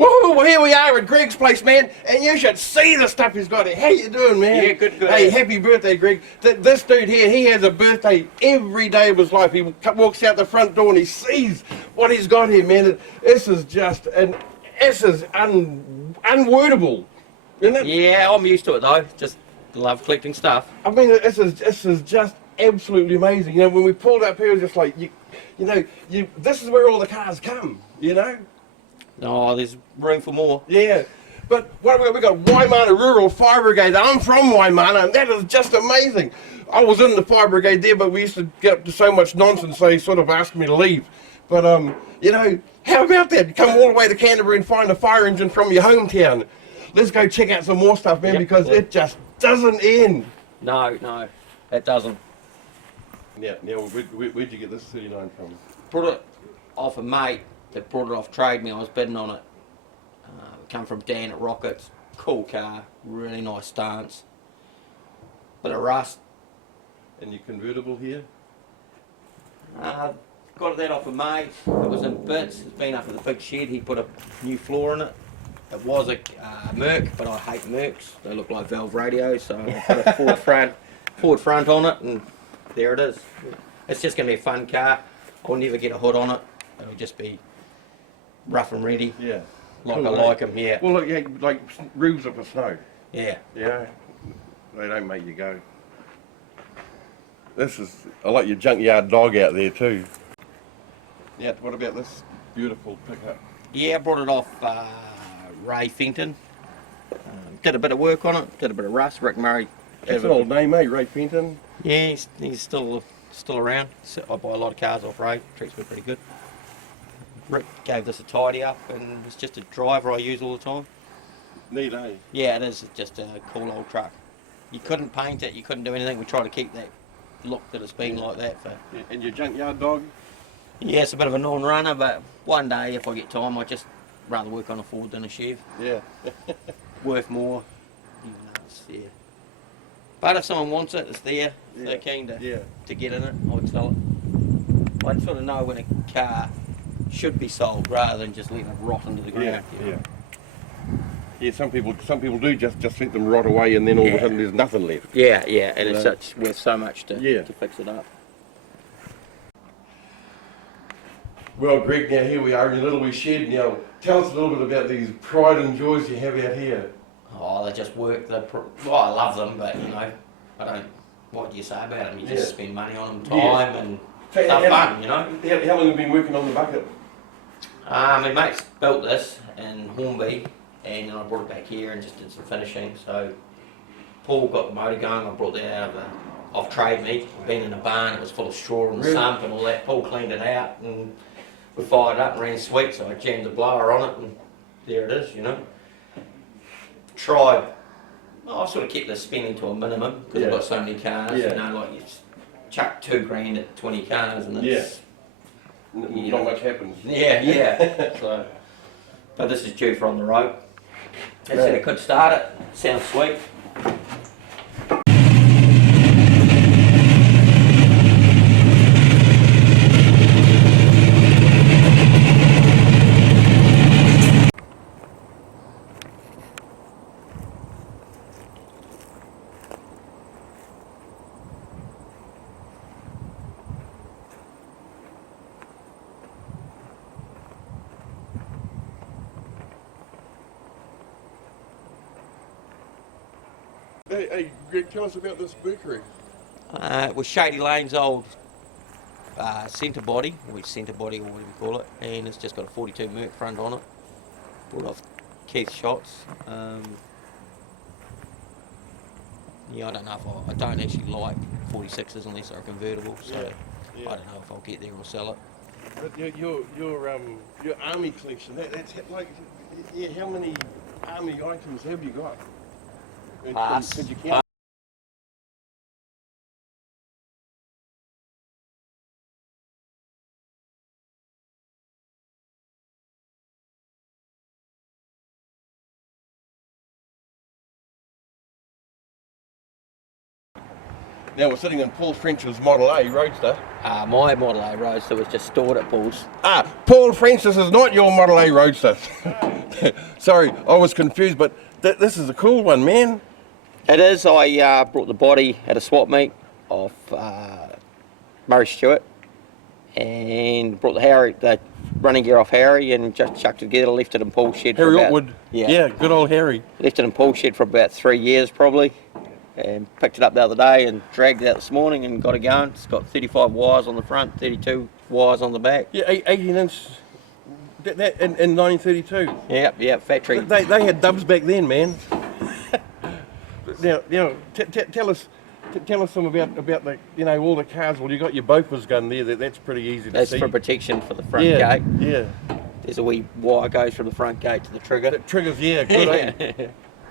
Well, here we are at Greg's place, man, and you should see the stuff he's got here. How you doing, man? Yeah, good. Hey, happy birthday, Greg. This dude here, he has a birthday every day of his life. He walks out the front door and he sees what he's got here, man. This is just, unwordable, isn't it? Yeah, I'm used to it though. Just love collecting stuff. I mean, this is just absolutely amazing. You know, when we pulled up here, it was just like, this is where all the cars come, you know? Oh, there's room for more. Yeah. But what have we got? We got Waimana Rural Fire Brigade. I'm from Waimana, and that is just amazing. I was in the fire brigade there, but we used to get up to so much nonsense, they sort of asked me to leave. But, you know, how about that? Come all the way to Canterbury and find a fire engine from your hometown. Let's go check out some more stuff, man, because it just doesn't end. No, it doesn't. Yeah, now, where'd you get this 39 from? Brought it off a mate that brought it off Trade Me. I was bidding on it. Come from Dan at Rockets. Cool car, really nice stance. Bit of rust. And your convertible here? Got that off a mate. It was in bits. It's been up at the big shed. He put a new floor in it. It was a Merc, but I hate Mercs. They look like valve radios, so I put a forward front on it, and there it is. It's just going to be a fun car. I'll never get a hood on it. It'll just be rough and ready. Yeah. Like cool, I like them, yeah. Well, look, yeah, like roofs of the snow. Yeah. Yeah. They don't make you go. I like your junkyard dog out there too. Yeah, what about this beautiful pickup? Yeah, I brought it off Ray Fenton. Did a bit of work on it, did a bit of rust. Rick Murray. That's an old name, eh? Ray Fenton? Yeah, he's still around. So I buy a lot of cars off Ray, treats me pretty good. Rick gave this a tidy up, and it's just a driver I use all the time. Neat, eh? Yeah, it is. It's just a cool old truck. You couldn't paint it, you couldn't do anything. We try to keep that look that it's been like that for. Yeah, and your junkyard dog? Yeah, it's a bit of a non-runner, but one day if I get time, I'd just rather work on a Ford than a Chev. Yeah. Worth more, even though it's there. But if someone wants it, it's there. If they're keen to get in it, I would sell it. I'd sort of know when a car should be sold rather than just letting it rot into the ground. Yeah, some people do just let them rot away, and then all of a sudden there's nothing left. Yeah, and it's worth so much to fix it up. Well, Greg, now here we are in your little wee shed. Now, tell us a little bit about these pride and joys you have out here. Oh, they just work. Well, I love them, but you know, I don't. What do you say about them? You just spend money on them, time and stuff fun, you know. How long have you been working on the bucket? My mate's built this in Hornby, and then I brought it back here and just did some finishing. So Paul got the motor going. I brought that out of off Trade Me. Been in a barn. It was full of straw and sump and all that. Paul cleaned it out, and we fired it up and ran sweet. So I jammed the blower on it, and there it is. You know. Tried. I sort of kept the spending to a minimum because I've got so many cars. You know, like you chuck $2,000 at 20 cars, and it's not much happens. Yeah. So, but this is due for on the road. I said I could start it. Sounds sweet. Hey, Greg, tell us about this bakery. It was Shady Lane's old centre body, or centre body, or whatever you call it, and it's just got a 42 Merc front on it. Brought off Keith Shots. Yeah, I don't know if I don't actually like 46s unless they're convertible, so I don't know if I'll get there or sell it. But your army collection, that's like, how many army items have you got? Could you count? Now we're sitting in Paul French's Model A Roadster. My Model A Roadster was just stored at Paul's. Paul Francis is not your Model A Roadster. Sorry, I was confused, but this is a cool one, man. It is. I brought the body at a swap meet off Murray Stewart, and brought the running gear off Harry, and just chucked it together, left it in Paul's shed Harry for about, Otwood. Yeah, good old Harry. left it in Paul's shed for about 3 years probably, and picked it up the other day and dragged it out this morning and got it going. It's got 35 wires on the front, 32 wires on the back. Yeah, 18-inch. That in 1932. Yep, factory. They had dubs back then, man. Now, tell us some about the all the cars. Well, you got your Bofors gun there. That's pretty easy to That's see. for protection for the front Yeah, gate. yeah. There's a wee wire goes from the front gate to the trigger. The triggers, yeah, good. Eh?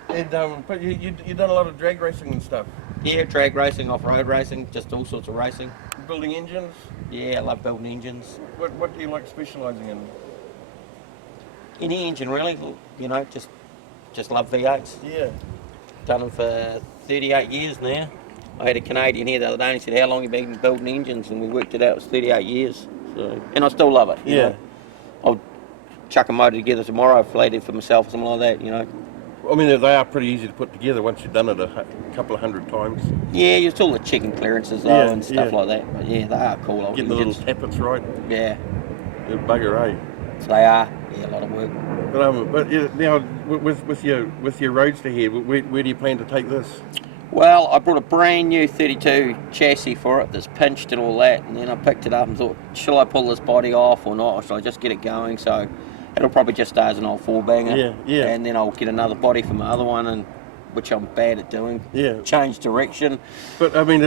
And but you done a lot of drag racing and stuff. Yeah, drag racing, off-road racing, just all sorts of racing. Building engines. Yeah, I love building engines. What do you like specialising in? Any engine really, just love V8s. Yeah. Done them for 38 years now. I had a Canadian here the other day and he said, how long you been building engines? And we worked it out, it was 38 years. So, and I still love it. you Yeah. know. I'll chuck a motor together tomorrow, flated for myself or something like that. I mean, they are pretty easy to put together once you've done it a couple of hundred times. Yeah, you still the checking clearances though Yeah, and stuff yeah. like that. But yeah, they are cool old Getting the little engines. tappets right. Yeah, They're bugger, eh? they are. Yeah, a lot of work. But yeah, now with your Roadster here, where do you plan to take this? Well, I brought a brand new 32 chassis for it that's pinched and all that, and then I picked it up and thought, shall I pull this body off or not, or shall I just get it going? So it'll probably just stay as an old four-banger. Yeah, yeah. And then I'll get another body for my other one, and which I'm bad at doing. Yeah. Change direction. But I mean,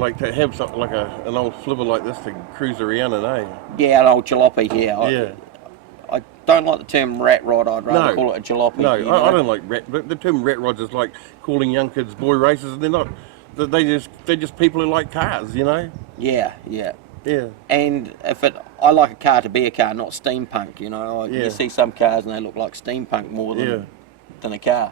like to have something like an old flivver like this to cruise around in, eh? Yeah, an old jalopy, yeah. Yeah. I don't like the term rat rod, I'd rather No. call it a jalopy. No, you know? I don't like rat. But the term rat rods is like calling young kids boy racers, and they're not. They're just people who like cars, Yeah. Yeah. And I like a car to be a car, not steampunk, Yeah. You see some cars and they look like steampunk more than a car.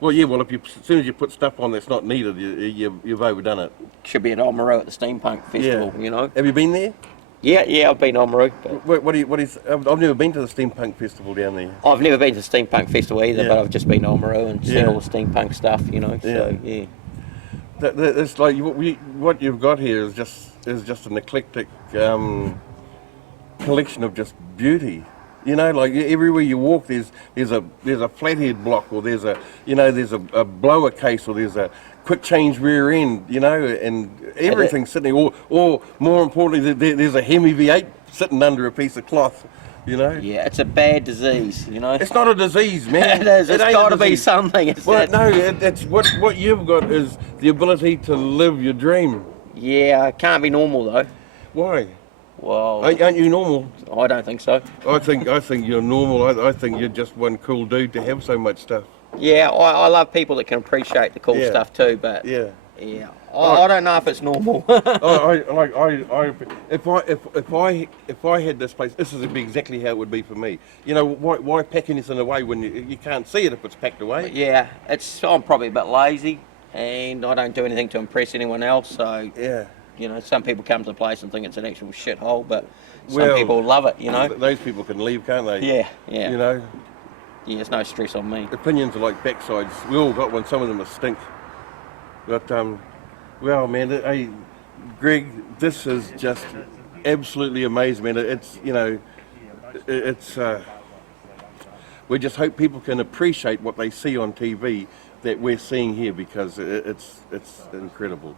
Well, yeah. Well, as soon as you put stuff on that's not needed, you've overdone it. Should be at Oamaru at the steampunk festival, Have you been there? Yeah, I've been Oamaru, but What is? I've never been to the steampunk festival down there. I've never been to the steampunk festival either, Yeah. but I've just been to Oamaru and seen Yeah. all the steampunk stuff, so yeah. It's like what you've got here is just an eclectic collection of just beauty. Like everywhere you walk, there's a flathead block, or there's a blower case, or there's a quick change rear end, and everything's sitting there. Or more importantly, there's a Hemi V8 sitting under a piece of cloth. Yeah, it's a bad disease, It's not a disease, man. It is. It's ain't a got to be disease. something. Well, no, it's what you've got is the ability to live your dream. Yeah, it can't be normal though. Why? Well, Aren't you normal? I don't think so. I think you're normal. I think you're just one cool dude to have so much stuff. Yeah, I love people that can appreciate the cool Yeah. stuff too, but Yeah. I don't know if it's normal. If I had this place, this would be exactly how it would be for me. Why pack anything away when you can't see it if it's packed away? Yeah, I'm probably a bit lazy, and I don't do anything to impress anyone else. So Yeah. some people come to the place and think it's an actual shithole, but some Well, people love it. Those people can leave, can't they? Yeah. Yeah, There's no stress on me. opinions are like backsides. We all got one. Some of them are stink. But well, man, hey, Greg, this is just absolutely amazing, man. It's we just hope people can appreciate what they see on TV that we're seeing here, because it's incredible.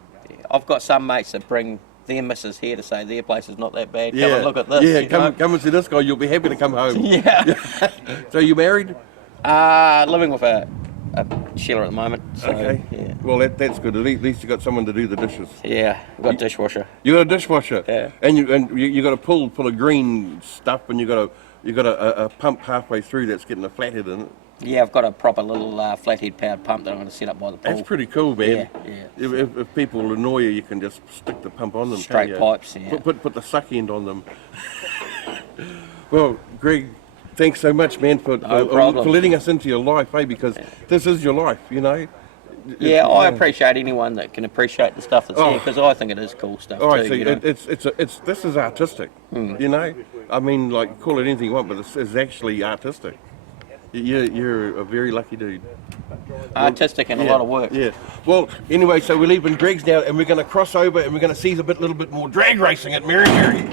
I've got some mates that bring their missus here to say their place is not that bad. Come and look at this. Yeah, come and see this guy. You'll be happy to come home. Yeah. So you married? Living with a Sheila at the moment. So, Okay. Yeah. Well, that's good. At least you got someone to do the dishes. Yeah, we've got a dishwasher. You got a dishwasher. Yeah. And you got a pull of green stuff, and you got a pump halfway through that's getting a flathead in it. Yeah, I've got a proper little flathead powered pump that I'm going to set up by the pool. That's pretty cool, man. Yeah. If people annoy you, you can just stick the pump on them. Straight can't you? pipes, yeah. Put the suck end on them. Well, Greg, thanks so much, man, for problem. letting us into your life, because this is your life, Yeah, I appreciate anyone that can appreciate the stuff that's Oh. here, because I think it is cool stuff Oh, too. I see. You know? It's this is artistic. You know, I mean, like call it anything you want, but it's actually artistic. You're a very lucky dude. Artistic and a lot of work. Yeah. Well, anyway, so we're leaving Greg's now, and we're going to cross over, and we're going to see a little bit more drag racing at Mary Mary.